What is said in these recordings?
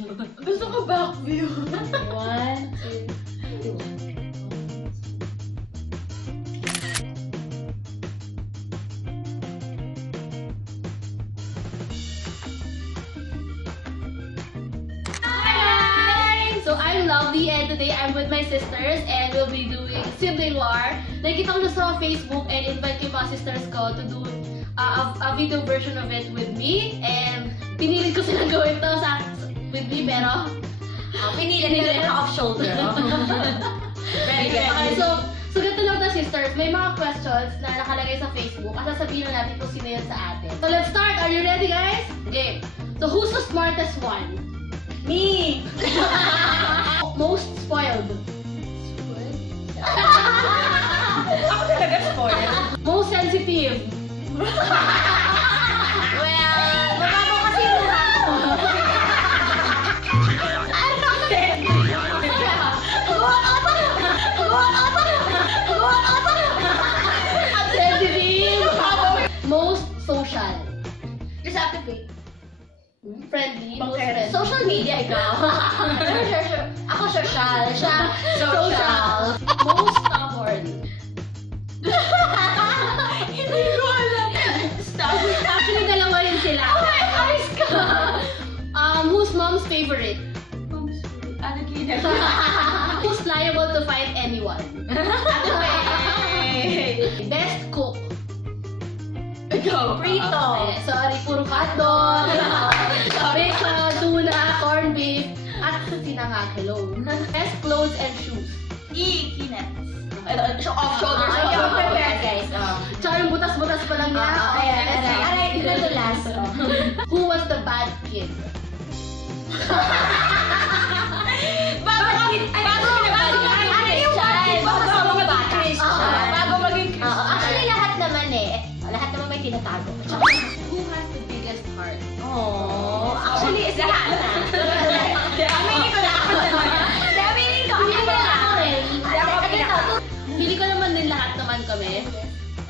Gusto ko back view. 1, 2, 2. So I'm Lovely and today I'm with my sisters and we'll be doing sibling war. Nakita ko na sa Facebook and invite yung mga sisters ko to do a video version of it with me and pinilit ko silang gawin to with me pero Pinilit nila off shoulder. Very good. Okay, so ganito lang na sisters, may mga questions na nakalagay sa Facebook at sasabihin na natin kung sino yan sa atin. So let's start! Are you ready guys? Okay. So who's the smartest one? Me! Most spoiled? Ako talaga spoiled. Most sensitive? Well, mababaw kasi yung mura ko. Most social? Disactivate. Friendly? Most friendly? Social media, ikaw. Ako social. Siya social. Most stubborn? Hindi ko alam. Stubborn. Actually, dalawa rin sila. Oh my eyes ka! Who's mom's favorite? Alagina. Who's liable to fight anyone? Best cook? Ikaw. Prito. Sorry, puro hotdog. Bacon, tuna, corned beef, at sinangag. Hello. Best clothes and shoes? Kinet. Off shoulder. Ay, Ayaw oh, prepare guys. Tsaka yung butas-butas pa lang niya. Aray, ito na last. Who was the bad kid? Actually, lahat naman lahat naman may tinatago. Who has the biggest heart? Oh, actually, is lahat na. Aminin ko na ako naman. Aminin ko. Pili ko naman din lahat naman kami.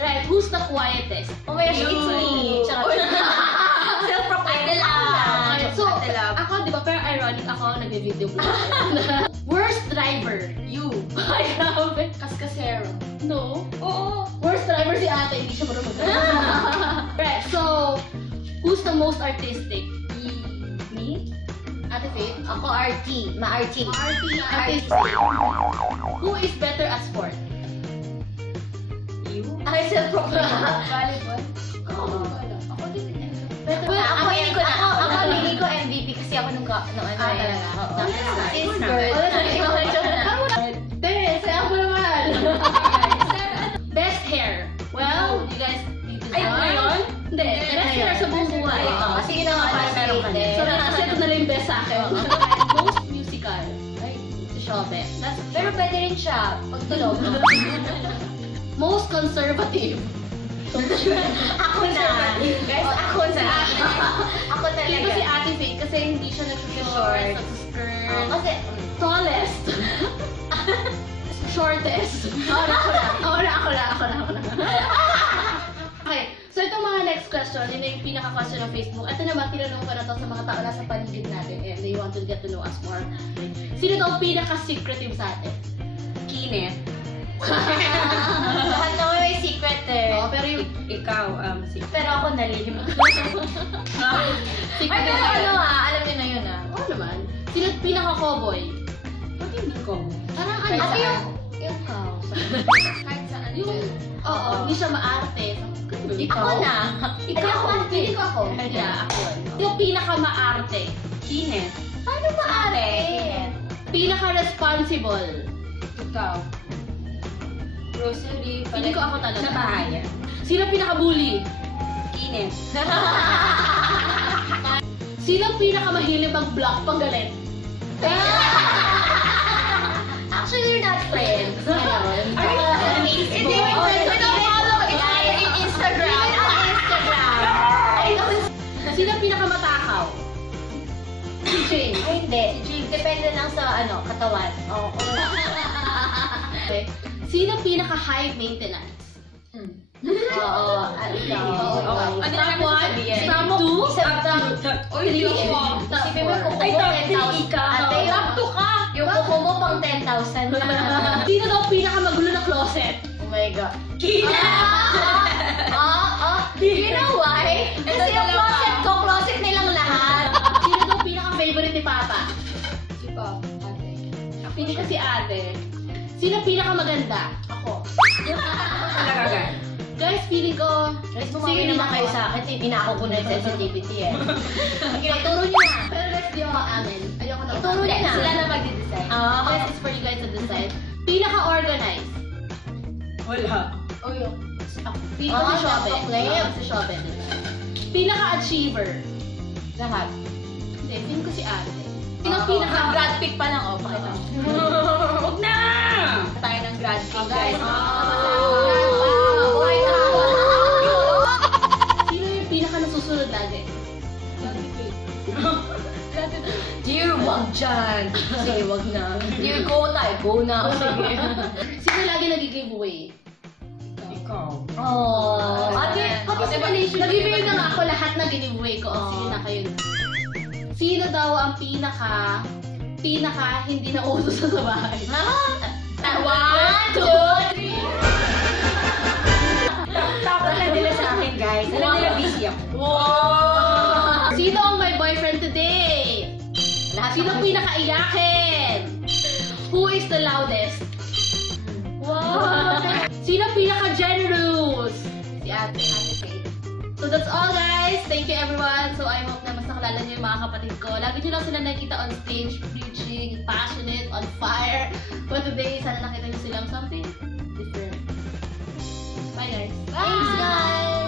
Right, who's the quietest? Oh my gosh, it's me. Self-proclaimed lang. So, ako, di ba, pero ironic ako, nag-video vlog. Worst driver? You. Ay, grabe. Kaskasero. No. Oo. Worst driver si ate, hindi siya marunong mag-drive. Right, so, who's the most artistic? Me? Ate Faith? Ako RT. Ma-RT. Artistic. Who is better at sport? You? Ay, self-proclaimed. Volleyball. Ako din. Ako aminin ko MVP kasi ako nung ano talaga? Oo. Since Ikaw birth. saya mo naman. Best hair. Well, you guys need to Ay, ngayon? Hindi, best hair sa buong buhay. Kasi yun ang meron ka na. So, kasi ito na lang yung best sa akin. Most musical. Ay, si Shobe. Pero pwede rin siya pagtulog. Most conservative. Ako na. Guys, ako na. Ako Ito si talaga. Ate Faye kasi hindi siya nag-short, nag-skirt. Kasi, Tallest. Shortest. Ako na. Okay, so itong mga next question, yun na yung pinaka-question ng Facebook. Ito naman, tinanong ko na to sa mga tao na sa paligid natin and they want to get to know us more. Sino daw pinaka-secretive sa atin? Kinet. Lahat naman may secret Oo, pero yung Ikaw, secret. Pero ako nalihim. secret Ay, pero na alam niyo na yun Oo naman. Sino pinaka-cowboy? Ba't hindi ko? Parang Kahit ano saan. Yung cow. Kahit saan. Oo, hindi siya maarte. Ako na. Ikaw, hindi ko ako. Ay, Yeah, ako. Yung pinaka-maarte. Kinet. Paano maaari? Kinet. Pinaka-responsible. Ikaw. Grocery. Hindi ko ako talaga. Sa bahay. Sino pinaka-bully? Kinet. Sino pinaka-mahilig mag-block pang galit? Actually, you're not friends. Ngayon. Are you On friends? Facebook. Hindi, Oh, friends. we don't follow in Instagram. On Instagram. Sino pinaka-matakaw? Si Jane. Ay, hindi. Depende lang sa katawan. Oo. Okay. Sino pinaka-high maintenance? Oo. Ikaw. Step 1, step 2, step 3. Isipin mo kung Ay, 10,000 5,000 na. Sino daw pinakamagulo na closet? Oh my God. Kina! You know why? Kasi yung closet ko, closet nilang lahat. Sino daw pinaka-favorite ni Papa? Si Papa. Ate. Pili ka si ate. Sino pinakamaganda? Ako. Talaga, guys. Guys, feeling ko... Guys, bumawi naman kayo sa akin. Inako ko na yung sensitivity eh. Okay, turo niyo na. Pero guys, di ako amin. Ayoko na. Ituro niya na. Sila na magde-decide. This is for you guys to decide. Pinaka-organized. Wala. Oh, yun. Ako. Feeling ko si Shobe. Claim. Si Shobe. Pinaka-achiever. Lahat. Hindi, feeling ko si ate. Sino pinaka... Grad pick pa lang, oh. Pakita mo. Huwag na! Tayo ng grad pick, guys. guys. Sino yung pinaka nasusunod lagi? Dear, wag dyan. Sige, wag na. Dear, go na. Go na. Sige. Sino lagi nag-giveaway? Ikaw. Oh. Ate, Kasi nag-giveaway na nga ako lahat na giveaway ko. Oh, sige na kayo na. Sino daw ang pinaka hindi na uso sa bahay? 1, 2, 3. Takot lang nila sa akin, guys. Alam nila busy ako. Wow! Sino ang my boyfriend today? Lahat Sino ng- pinaka-iyakin? Who is the loudest? Wow! Sino pinaka-generous? Si ate. Ate Faye. So that's all, guys. Thank you, everyone. So I hope na mas nakalala niyo yung mga kapatid ko. Lagi niyo lang sila nakita on stage, preaching, passionate, on fire. But today, sana nakita niyo silang something different. Bye, guys. Thanks, guys.